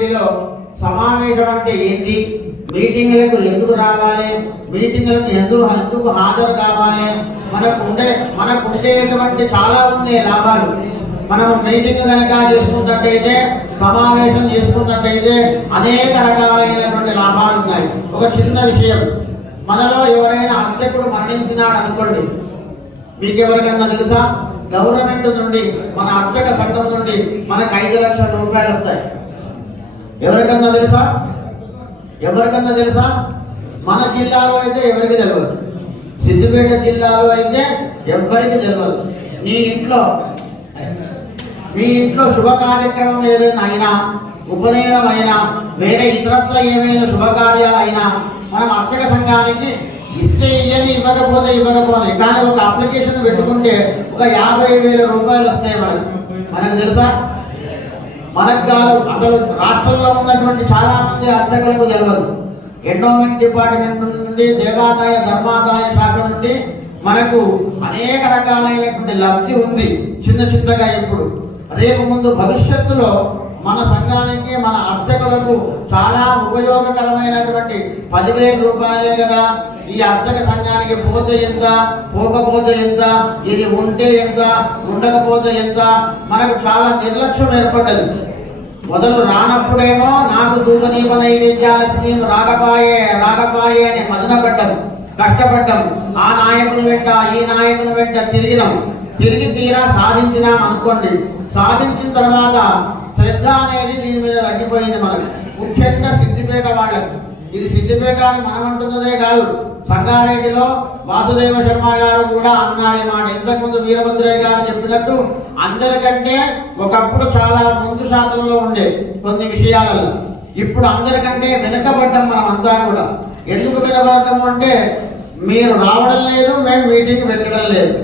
సంగారెడ్డిలో సమావేశం అంటే ఏంటి మీటింగ్లకు ఎందుకు రావాలి? మీటింగ్లకు ఎందుకు ఎందుకు హాజరు కావాలి? మనకు ఉండే మనకు ఉండేటువంటి చాలా ఉన్నాయి లాభాలు. మనం మీటింగ్ కనుక చేసుకున్నట్టయితే సమావేశం చేసుకున్నట్టయితే అనేక రకాలైనటువంటి లాభాలు ఉన్నాయి. ఒక చిన్న విషయం. మనలో ఎవరైనా అర్చకుడు మరణించినాడు అనుకోండి. మీకు ఎవరికన్నా తెలుసా? గవర్నమెంట్ నుండి మన అర్చక సంఘం నుండి మనకు ఐదు లక్షల రూపాయలు వస్తాయి. ఎవరికన్నా తెలుసా? ఎవరికన్నా తెలుసా? మన జిల్లాలో అయితే ఎవరికి తెలియదు సిద్దిపేట జిల్లాలో అయితే ఎవరికి తెలియదు నీ ఇంట్లో మీ ఇంట్లో శుభ కార్యక్రమం ఏదైనా అయినా ఉపనయనం అయినా వేరే ఇతరత్ర ఏమైనా శుభకార్యాలు అయినా మనం అర్చక సంఘానికి ఇస్తే ఇయ్యని ఇవ్వకపోతే ఇవ్వకపోతే కానీ ఒక అప్లికేషన్ పెట్టుకుంటే ఒక యాభై వేల రూపాయలు వస్తాయి మనకు. మనకు తెలుసా? మనకు కాదు అసలు రాష్ట్రంలో ఉన్నటువంటి చాలా మంది అర్చకులకు తెలియదు ఎండోమెంట్ డిపార్ట్మెంట్ నుండి దేవాదాయ ధర్మాదాయ శాఖ నుండి మనకు అనేక రకాలైనటువంటి లబ్ధి ఉంది చిన్న చిన్నగా ఇప్పుడు. రేపు ముందు భవిష్యత్తులో మన సంఘానికి మన అర్చకులకు చాలా ఉపయోగకరమైనటువంటి పదివేల రూపాయలే కదా. ఈ అర్చక సంఘానికి పోతే ఎంత పోకపోతే ఎంత ఇది ఉంటే ఎంత ఉండకపోతే ఎంత? మనకు చాలా నిర్లక్ష్యం ఏర్పడ్డది. మొదలు రానప్పుడేమో నాకు దూపనీప నైవేద్యాల స్కీమ్ రాగపాయే రాగపాయే అని మదనపడ్డాం కష్టపడ్డాం. ఆ నాయకుని వెంట ఈ నాయకుని వెంట తిరిగినాం. తిరిగి తీరా సాధించినాం అనుకోండి. సాధించిన తర్వాత శ్రద్ధ అనేది దీని మీద తగ్గిపోయింది మనకు. ముఖ్యంగా సిద్దిపేట వాళ్ళకు. ఇది సిద్దిపేట అని మనం అంటున్నదే కాదు. సంగారెడ్డిలో వాసుదేవ శర్మ గారు కూడా అన్నారు మాట. ఇంతకుముందు వీరభద్రయ్య గారు చెప్పినట్టు అందరికంటే ఒకప్పుడు చాలా ముందు శాతంలో ఉండే కొన్ని విషయాలలో. ఇప్పుడు అందరికంటే వెనుకబడ్డం మనం అంతా కూడా. ఎందుకు వెనుకబడ్డం అంటే మీరు రావడం లేదు మేము మీటింగ్ వెళ్ళడం లేదు.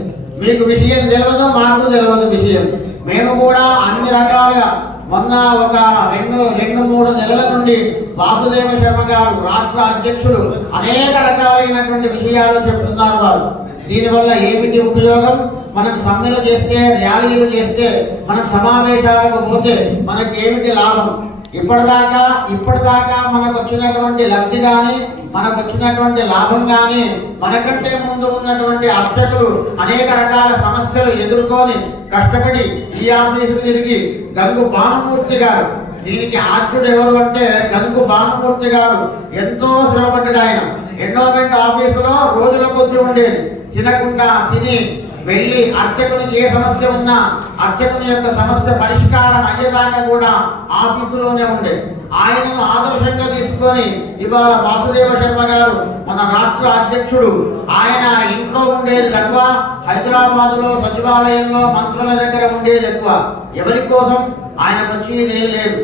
మీకు విషయం తెలియదు మాకు తెలియదు విషయం. మేము కూడా అన్ని రకాలుగా మొన్న ఒక రెండు రెండు మూడు నెలల నుండి వాసుదేవ శర్మ గారు రాష్ట్ర అధ్యక్షుడు అనేక రకాలైనటువంటి విషయాలు చెప్తున్నారు వారు. దీనివల్ల ఏమిటి ఉపయోగం? మనం సమ్మెలు చేస్తే ర్యాలీలు చేస్తే మనం సమావేశాలకు పోతే మనకి ఏమిటి లాభం? ఇప్పటిదాకా ఇప్పటిదాకా మనకు వచ్చినటువంటి లబ్ధి కానీ మనకు వచ్చినటువంటి లాభం కానీ మనకంటే ముందు ఉన్నటువంటి అర్చకులు అనేక రకాల సమస్యలు ఎదుర్కొని కష్టపడి ఈ ఆఫీసు తిరిగి గంగు భానుమూర్తి గారు దీనికి ఆద్యుడు ఎవరు అంటే గంగు భానుమూర్తి గారు ఎంతో శ్రమపడ్డాడు ఆయన. ఎండోమెంట్ ఆఫీసులో రోజుల కొద్ది ఉండేది. తినకుండా తిని వెళ్ళి అర్చకునికి ఏ సమస్య ఉన్నా అర్చకుని యొక్క సమస్య పరిష్కారం అయ్యేదాకా కూడా ఆఫీసులోనే ఉండే. ఆయనను ఆదర్శంగా తీసుకొని ఇవాళ వాసుదేవ శర్మ గారు మన రాష్ట్ర అధ్యక్షుడు. ఆయన ఇంట్లో ఉండేది తక్కువ హైదరాబాద్లో సచివాలయంలో మంత్రుల దగ్గర ఉండేది ఎక్కువ. ఎవరి కోసం? ఆయనకు వచ్చేది ఏం లేదు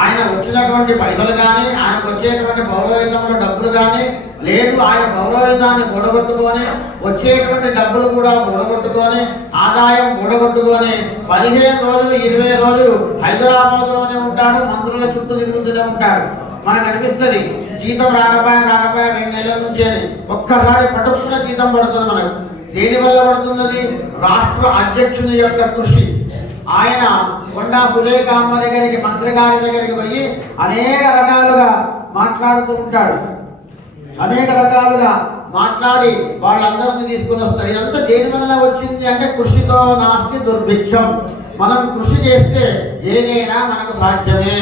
ఆయన వచ్చినటువంటి పైసలు కానీ ఆయనకు వచ్చేటువంటి పౌరోహితంలో డబ్బులు కానీ లేదు ఆయన పౌరోహితాన్ని కూడగొట్టుకొని వచ్చేటువంటి డబ్బులు కూడా కూడగొట్టుకొని ఆదాయం కూడగొట్టుకొని పదిహేను రోజులు ఇరవై రోజులు హైదరాబాద్లోనే ఉంటాడు మంత్రుల చుట్టూ తిరుగుతూనే ఉంటాడు. మనకు అనిపిస్తుంది జీతం రాకపోయా రాకపోయా రెండు నెలల నుంచి అని ఒక్కసారి పట్టుకున్న జీతం పడుతుంది మనకు. దేని వల్ల పడుతున్నది? రాష్ట్ర అధ్యక్షుని యొక్క కృషి. ఆయన కొండా సులేఖమ్మ దగ్గరికి మంత్రి గారి దగ్గరికి పోయి అనేక రకాలుగా మాట్లాడుతూ ఉంటాడు. అనేక రకాలుగా మాట్లాడి వాళ్ళందరినీ తీసుకుని వస్తాడు. ఇదంతా దేని వలన వచ్చింది అంటే కృషితో నాస్తి దుర్భిక్షం. మనం కృషి చేస్తే ఏదైనా మనకు సాధ్యమే.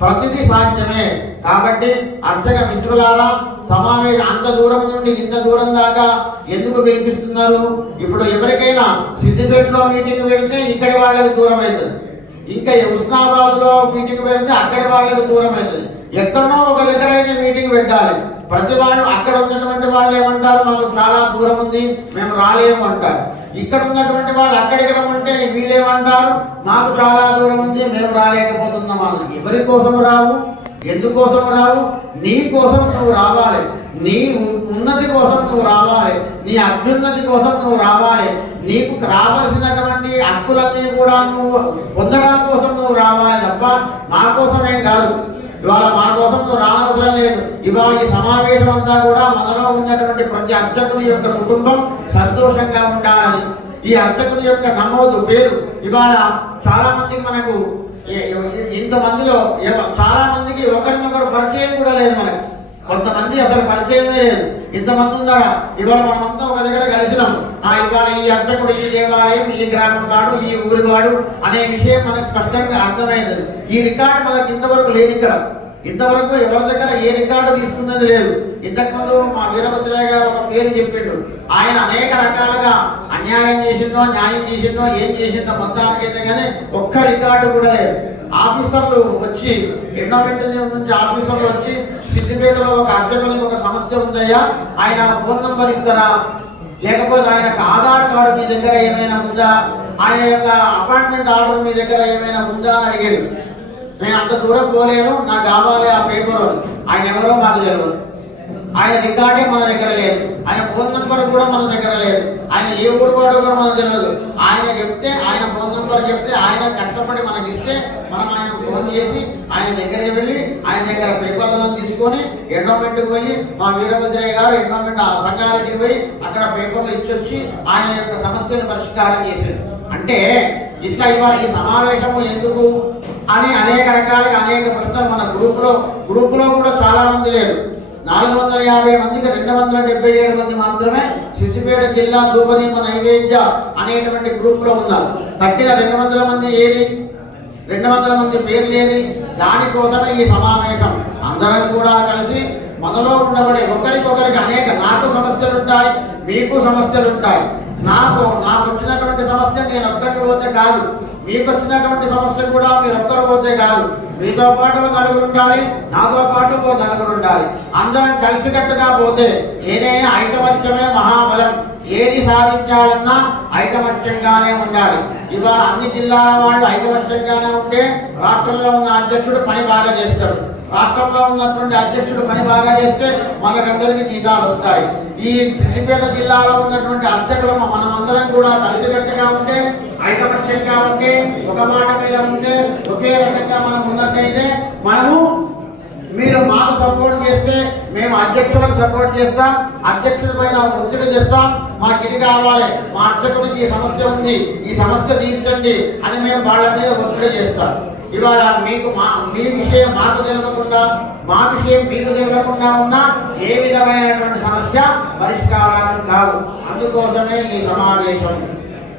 ప్రతిదీ సాధ్యమే. కాబట్టి అర్చక మిత్రులారా సమావేశం అంత దూరం నుండి ఇంత దూరం దాకా ఎందుకు వినిపిస్తున్నారు ఇప్పుడు ఎవరికైనా సిద్దిపేటలో మీటింగ్ వెళ్తే ఇక్కడి వాళ్ళకి దూరం అవుతుంది. ఇంకా ఉస్నాబాద్లో మీటింగ్ పెడితే అక్కడి వాళ్ళకి దూరం అవుతుంది. ఎక్కడో ఒక దగ్గర అయితే మీటింగ్ పెట్టాలి. ప్రతి వాళ్ళు అక్కడ ఉన్నటువంటి వాళ్ళు ఏమంటారు? మాకు చాలా దూరం ఉంది మేము రాలేము అంటారు. ఇక్కడ ఉన్నటువంటి వాళ్ళు అక్కడికి రమ్మంటే వీళ్ళేమంటారు? మాకు చాలా దూరం ఉంది మేము రాలేకపోతున్నాం వాళ్ళకి ఎవరి కోసం రావు? ఎందుకోసం రావు? నీ కోసం నువ్వు రావాలి. నీ ఉన్నతి కోసం నువ్వు రావాలి. నీ అభ్యున్నతి కోసం నువ్వు రావాలి. నీకు రావాల్సినటువంటి హక్కులన్నీ కూడా నువ్వు పొందడం కోసం నువ్వు రావాలి తప్ప మా కోసమేం కాదు. ఇవాళ మా కోసం నువ్వు రానవసరం లేదు. ఇవాళ ఈ సమావేశం అంతా కూడా మనలో ఉన్నటువంటి ప్రతి అర్చకుని యొక్క కుటుంబం సంతోషంగా ఉండాలని ఈ అర్చకుని యొక్క నమోదు పేరు ఇవాళ చాలా మంది మనకు ఇంతమందిలో చాలా మందికి ఒకరినొకరు పరిచయం కూడా లేదు మనకి. కొంతమంది అసలు పరిచయమే లేదు. ఇంతమంది ఉన్నారా? ఇవాళ మనమంతా ఒక దగ్గర కలిసినాం. ఆ ఇవాళ ఈ అర్చకుడు ఈ దేవాలయం ఈ గ్రామం వాడు ఈ ఊరి వాడు అనే విషయం మనకు స్పష్టంగా అర్థమైనది ఈ రికార్డు మనకి ఇంతవరకు లేదు ఇక్కడ. ఇంతవరకు ఎవరి దగ్గర ఏ రికార్డు తీసుకున్నది లేదు. ఇంతకుముందు మా వీరభద్రయ్య గారు ఒక పేరు చెప్పిండు. ఆయన అనేక రకాలుగా అన్యాయం చేసిందో న్యాయం చేసిందో ఏం చేసిందో మొత్తానికైతే కానీ ఒక్క రికార్డు కూడా లేదు. ఆఫీసర్లు వచ్చి ఎండోమెంట్ నుంచి ఆఫీసర్లు వచ్చి సిద్దిపేటలో ఒక అర్చకునికి ఒక సమస్య ఉందయ్యా ఆయన ఫోన్ నంబర్ ఇస్తారా? లేకపోతే ఆయన ఆధార్ కార్డు మీ దగ్గర ఏమైనా ఉందా? ఆయన యొక్క అపాయింట్మెంట్ ఆర్డర్ మీ దగ్గర ఏమైనా ఉందా అని అడిగారు. నేను అంత దూరం పోలేను నాకు కావాలి ఆ పేపర్. ఆయన ఎవరో మాకు తెలియదు ఆయన రికార్డే మన దగ్గర లేదు. ఫోన్ నంబర్ కూడా మన దగ్గర లేదు. ఆయన ఏ ఊరు వాడో కూడా మనకు తెలియదు ఆయన చెప్తే ఆయన ఫోన్ నంబర్ చెప్తే ఆయన కష్టపడి మనకి ఇస్తే మనం ఆయన ఫోన్ చేసి ఆయన దగ్గరికి వెళ్ళి ఆయన దగ్గర పేపర్లను తీసుకొని ఎండోమెంట్కి పోయి మా వీరభద్రయ్య గారు ఎండోమెంట్ ఆ సంగారెడ్డికి పోయి అక్కడ పేపర్లు ఇచ్చొచ్చి ఆయన యొక్క సమస్యను పరిష్కారం చేశారు అంటే ఇట్లా ఇవాళ ఈ సమావేశము ఎందుకు అని అనేక రకాలుగా అనేక ప్రశ్నలు మన గ్రూపులో గ్రూపులో కూడా చాలా మంది లేరు. నాలుగు వందల యాభై మందికి రెండు వందల డెబ్బై ఏడు మంది మాత్రమే సిద్దిపేట జిల్లా దూపదీప నైవేద్య అనేటువంటి గ్రూపులో ఉన్నారు. తగ్గిన రెండు వందల మంది ఏది? రెండు వందల మంది పేరు లేని దానికోసమే ఈ సమావేశం. అందరం కూడా కలిసి మనలో ఉండబడే ఒకరికొకరికి అనేక నాకు సమస్యలు ఉంటాయి మీకు సమస్యలు ఉంటాయి. నాకు నాకు వచ్చినటువంటి సమస్య నేను ఒక్కరికి పోతే కాదు. మీకు వచ్చినటువంటి సమస్యలు కూడా మీరు ఒక్కరు పోతే కాదు. మీతో పాటు ఓ నలుగురు ఉండాలి నాతో పాటు ఓ నలుగురు ఉండాలి. అందరం కలిసికట్టుగా పోతే ఏదైనా ఐకమత్యమే మహాబలం. ఏది సాధించాలన్నా ఐకమత్యంగానే ఉండాలి. ఇవాళ అన్ని జిల్లాల వాళ్ళు ఐకమత్యంగానే ఉంటే రాష్ట్రంలో ఉన్న అధ్యక్షుడు పని బాగా చేస్తారు. రాష్ట్రంలో ఉన్నటువంటి అధ్యక్షుడు పని బాగా చేస్తే మనకందరికీ జీతాలు వస్తాయి. ఈ సిద్దిపేట జిల్లాలో ఉన్నటువంటి అర్చకులు మనమందరం కూడా కలిసికట్టుగా ఉంటే ఐకమత్యంగా ఉంటే ఒక మాట మీద ఉంటే ఒకే రకంగా మనం ఉన్నట్టయితే మనము మీరు మాకు సపోర్ట్ చేస్తే మేము అధ్యక్షులకు సపోర్ట్ చేస్తాం అధ్యక్షుల పైన ఒత్తిడి చేస్తాం మాకు ఇది కావాలి మా అర్చకునికి ఈ సమస్య ఉంది ఈ సమస్య తీర్చండి అని మేము వాళ్ళ మీద ఒత్తిడి చేస్తాం. ఇవాళ మీకు మా మీ విషయం మాకు తెలియకుండా మా విషయం మీకు తెలియకుండా ఉన్నా ఏ విధమైనటువంటి సమస్య పరిష్కారాలు కావు అందుకోసమే ఈ సమావేశం.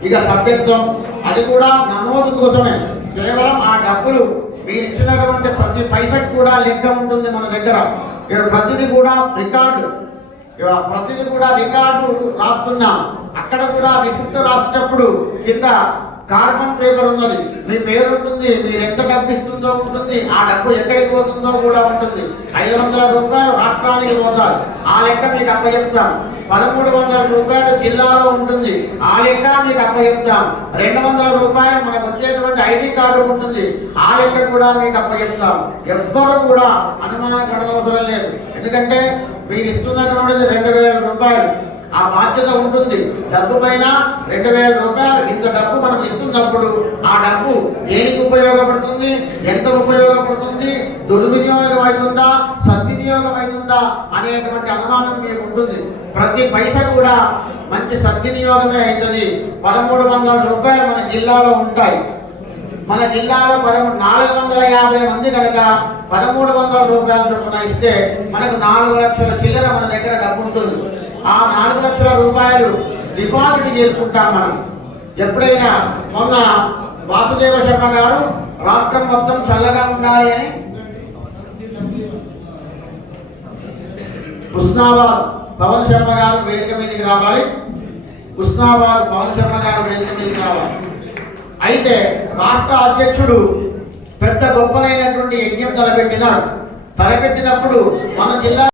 ఇక సభ్యత్వం. అది కూడా నమోదు కోసమే. కేవలం ఆ డబ్బులు. మీరు ఇచ్చినటువంటి ప్రతి పైసకు కూడా లెక్క ఉంటుంది మన దగ్గర. ఇక్కడ ప్రతిది కూడా రికార్డు. ఇవాళ ప్రతిది కూడా రికార్డు రాస్తున్నాం. అక్కడ కూడా రిసిప్ట్ రాసేటప్పుడు కింద కార్బన్ పేపర్ ఉన్నది. మీ పేరు ఉంటుంది మీరు ఎంత డబ్బు ఇస్తుందో ఉంటుంది ఆ డబ్బు ఎక్కడికి పోతుందో కూడా ఉంటుంది. ఐదు వందల రూపాయలు రాష్ట్రానికి పోతారు. ఆ లెక్క మీకు అప్పచెప్తాం పదమూడు వందల రూపాయలు జిల్లాలో ఉంటుంది. ఆ లెక్క మీకు అప్పచెప్తాం రెండు వందల రూపాయలు మనకు వచ్చేటువంటి ఐడి కార్డు ఉంటుంది. ఆ లెక్క కూడా మీకు అప్పచెప్తాం ఎవ్వరు కూడా అనుమానం పడనవసరం లేదు. ఎందుకంటే మీరు ఇస్తున్నటువంటిది రెండు వేల రూపాయలు. ఆ బాధ్యత ఉంటుంది. డబ్బు పైన రెండు వేల రూపాయలు. ఇంత డబ్బు మనం ఇస్తున్నప్పుడు ఆ డబ్బు దేనికి ఉపయోగపడుతుంది? ఎంత ఉపయోగపడుతుంది? దుర్వినియోగం అవుతుందా సద్వినియోగం అవుతుందా అనేటువంటి అనుమానం మీకు ఉంటుంది. ప్రతి పైస కూడా మంచి సద్వినియోగమే అవుతుంది. పదమూడు వందల రూపాయలు మన జిల్లాలో ఉంటాయి. మన జిల్లాలో పదమూడు నాలుగు వందల యాభై మంది కనుక పదమూడు వందల రూపాయల చొప్పున ఇస్తే మనకు నాలుగు లక్షల చిల్లర మన దగ్గర డబ్బు ఉంటుంది. ఆ నాలుగు లక్షల రూపాయలు డిపాజిట్ చేసుకుంటాం మనం. ఎప్పుడైనా మొన్న వాసుదేవ శర్మ గారు రాష్ట్రం మొత్తం చల్లగా ఉండాలి అని ఉస్నాబాద్ పవన్ శర్మ గారు వేదిక మీదకి రావాలి. ఉస్నాబాద్ పవన్ శర్మ గారు వేదిక మీదకి రావాలి. అయితే రాష్ట్ర అధ్యక్షుడు పెద్ద గొప్పనైనటువంటి యజ్ఞం తలపెట్టినాడు. తలపెట్టినప్పుడు మన జిల్లా